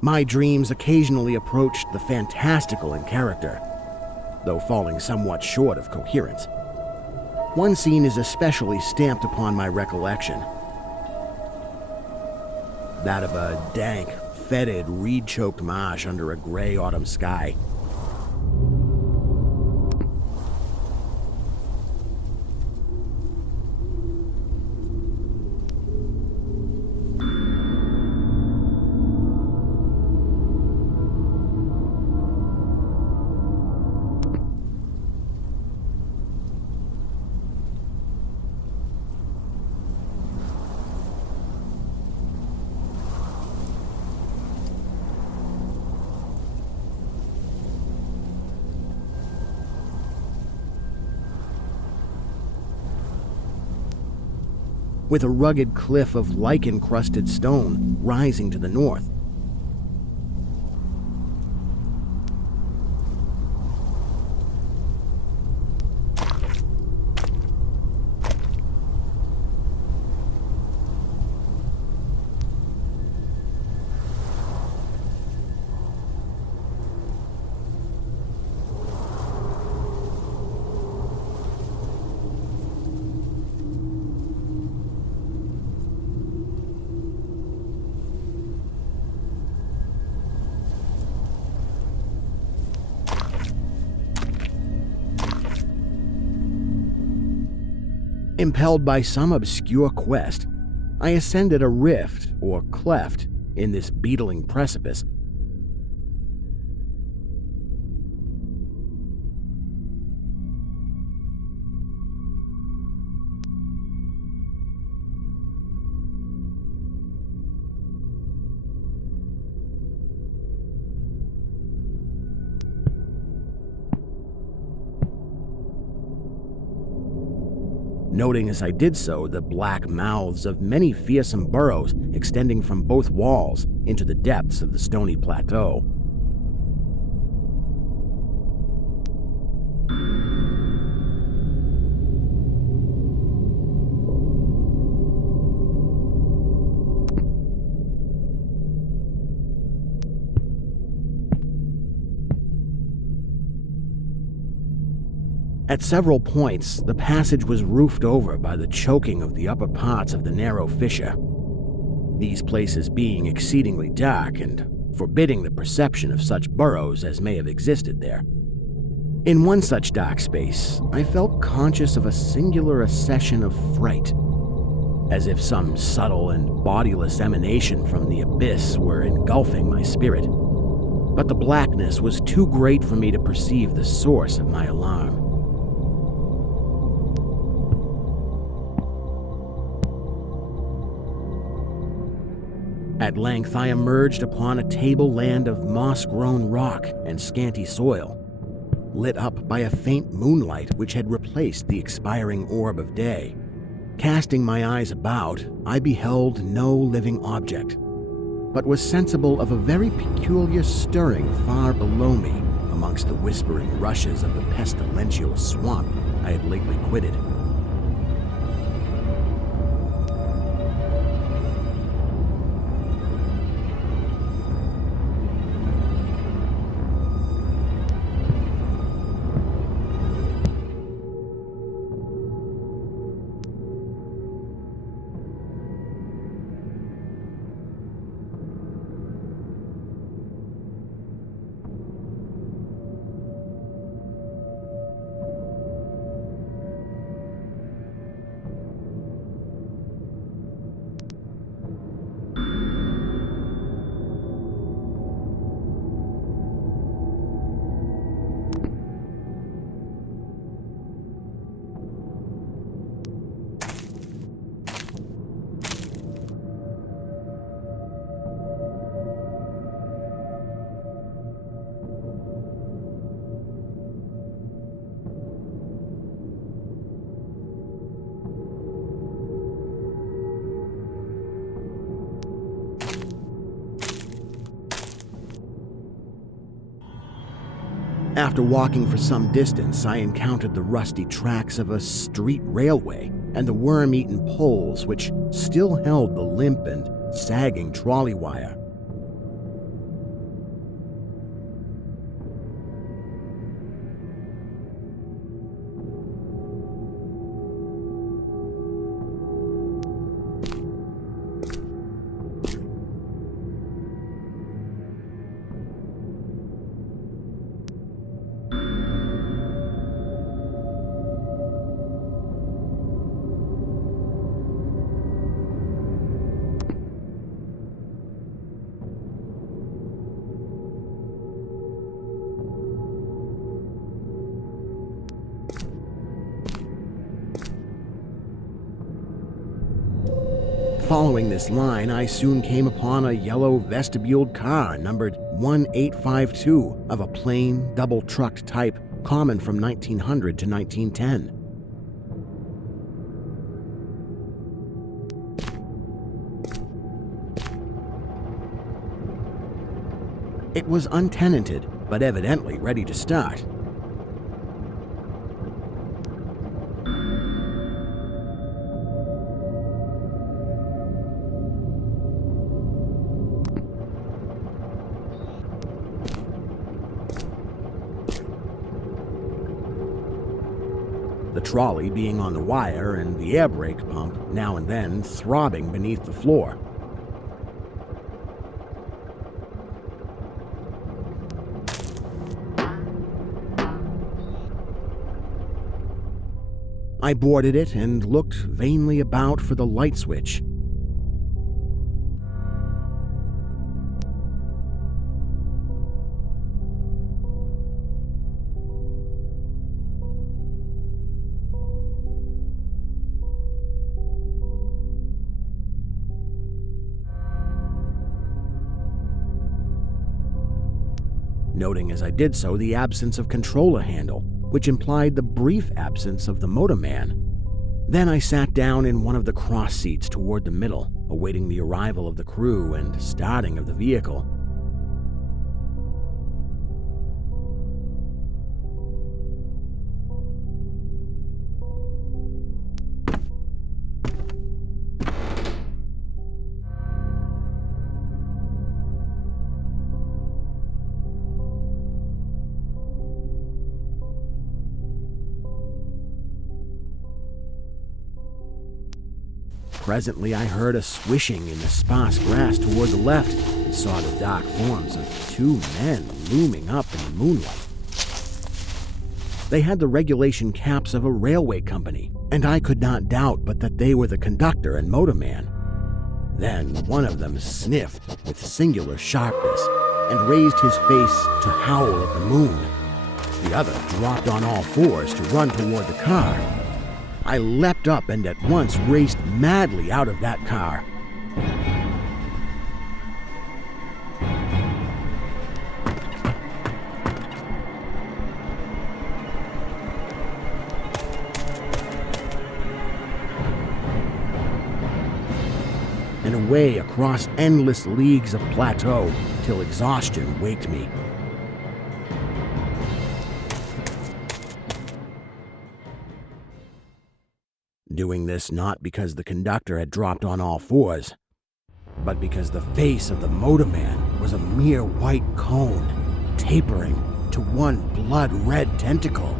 My dreams occasionally approached the fantastical in character, though falling somewhat short of coherence. One scene is especially stamped upon my recollection. That of a dank, fetid, reed-choked marsh under a gray autumn sky. With a rugged cliff of lichen-crusted stone rising to the north. Impelled by some obscure quest, I ascended a rift or cleft in this beetling precipice. Noting as I did so the black mouths of many fearsome burrows extending from both walls into the depths of the stony plateau. At several points, the passage was roofed over by the choking of the upper parts of the narrow fissure, these places being exceedingly dark and forbidding the perception of such burrows as may have existed there. In one such dark space, I felt conscious of a singular accession of fright, as if some subtle and bodiless emanation from the abyss were engulfing my spirit. But the blackness was too great for me to perceive the source of my alarm. At length, I emerged upon a tableland of moss-grown rock and scanty soil, lit up by a faint moonlight which had replaced the expiring orb of day. Casting my eyes about, I beheld no living object, but was sensible of a very peculiar stirring far below me amongst the whispering rushes of the pestilential swamp I had lately quitted. After walking for some distance, I encountered the rusty tracks of a street railway and the worm-eaten poles which still held the limp and sagging trolley wire. Following this line, I soon came upon a yellow vestibuled car numbered 1852 of a plain, double-trucked type common from 1900 to 1910. It was untenanted, but evidently ready to start. The trolley being on the wire and the air brake pump now and then throbbing beneath the floor. I boarded it and looked vainly about for the light switch. Noting as I did so the absence of controller handle, which implied the brief absence of the motorman. Then I sat down in one of the cross seats toward the middle, awaiting the arrival of the crew and starting of the vehicle. Presently, I heard a swishing in the sparse grass toward the left and saw the dark forms of two men looming up in the moonlight. They had the regulation caps of a railway company, and I could not doubt but that they were the conductor and motorman. Then one of them sniffed with singular sharpness and raised his face to howl at the moon. The other dropped on all fours to run toward the car. I leapt up and at once raced madly out of that car. And away across endless leagues of plateau till exhaustion waked me. Doing this not because the conductor had dropped on all fours, but because the face of the motorman was a mere white cone, tapering to one blood-red tentacle.